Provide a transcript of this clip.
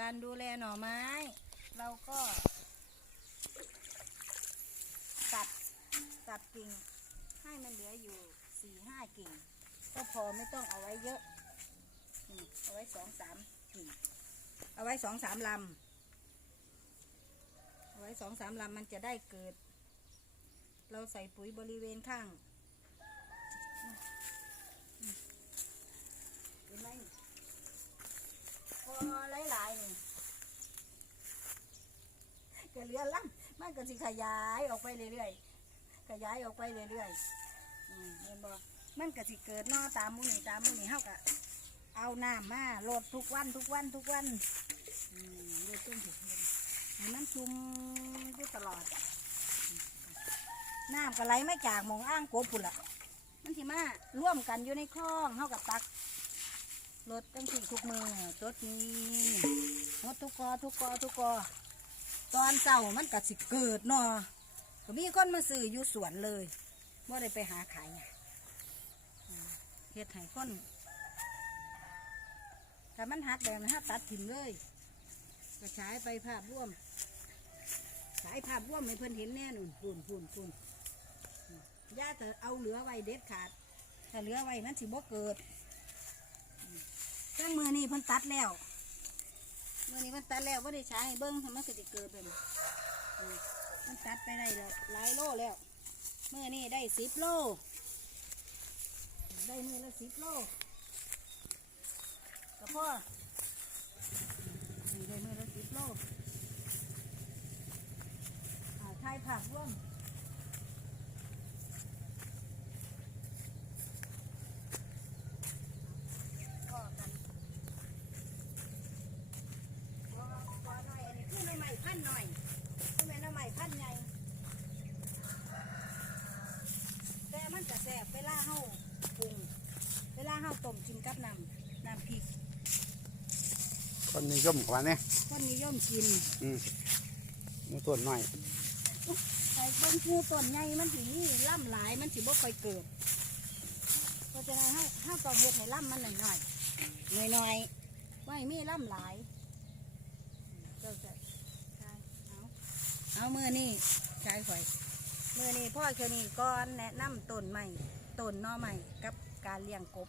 การดูแลหน่อไม้ เราก็ ตัดตัดกิ่ง ให้มันเหลืออยู่สี่ห้ากิ่ง ก็พอไม่ต้องเอาไว้เยอะเอาไว้สองสามกิ่งเอาไว้สองสามลำเอาไว้สองสามลำมันจะได้เกิด เราใส่ปุ๋ยบริเวณข้างอืมเห็นไหมพอหลายๆนี่ ก็เหลือล่ำมันก็สิขยายออกไปเรื่อยๆขยายออกไปเรื่อยๆอืมเห็นบ่มันก็สิเกิดนอตามมูนี่ตามมูนี่เฮาก็เอาน้ำมาโหลดทุกวันทุกวันทุกวันอืมโหลดต้นถุงให้มันชุ่มอยู่ตลอด น้ำก็ไหลไม่จากหมองอ้างโกบพุ่นละมันสิมาร่วมกันอยู่ในคลองเฮากับตักรถตั้งสี่ทุกมือรถนี้รถทุกกอทุกกอทุกกอ ตอนเช้ามันก็สิเกิดเนาะก็มีคนมาซื้ออยู่สวนเลยว่าได้ไปหาขายไงอืมเฮ็ดให้คนถ้ามันหักแบบนั้ฮะตัดถิ่มเลย ก็ฉายไปภาพร่วมฉายภาพร่วมให้เพิ่นเห็นแน่นุ่นพุ่นพุ่นพุ่นย่าแต่เอาเหลือไว้เด็ดขาดแต่เหลือไว้มันสิบ่เกิดตั้งมือนี่เพิ่นตัดแล้ว มื่อนี้เพิ่นตัดแล้วว่าได้ใช้เบิ้งทำไมก็จะเกิดแบบมันตัดไปได้แล้วหลายโลแล้วเมื่อนี่ได้สิบโล ได้มือละสิบโลก็พ่อนี่ได้มือละสิบโลอ่าทายผักร่วม ก็กันพอพอหน่อยอันนี้คือใหม่ๆพันหน่อยคือแม่นใหม่พันใหญ่แต่มันจะแสบ เวลาเฮาปรุง เวลาเฮาต้มกินกับน้ำน้ำพริกคนนิยมกว่าเนี่ยคนนิยมกินอืมหมูตัวน้อยไอ้ต้นผูต้นใหญ่มันสิมีล่ำหลายมันสิบ่ค่อยเกิดเพราะฉะนั้นเฮาเฮาต้องเฮ็ดให้ล่ำมันหน่อยๆหน่อยๆไว้มีล่ำหลายเจ้าจะใช่เอาเอามือนี่ใช้ข่อยมือนี่พ่อเคียวนี่ก่อนแนะนำต้นใหม่ ต้นหนอใหม่กับการเลี้ยงกบ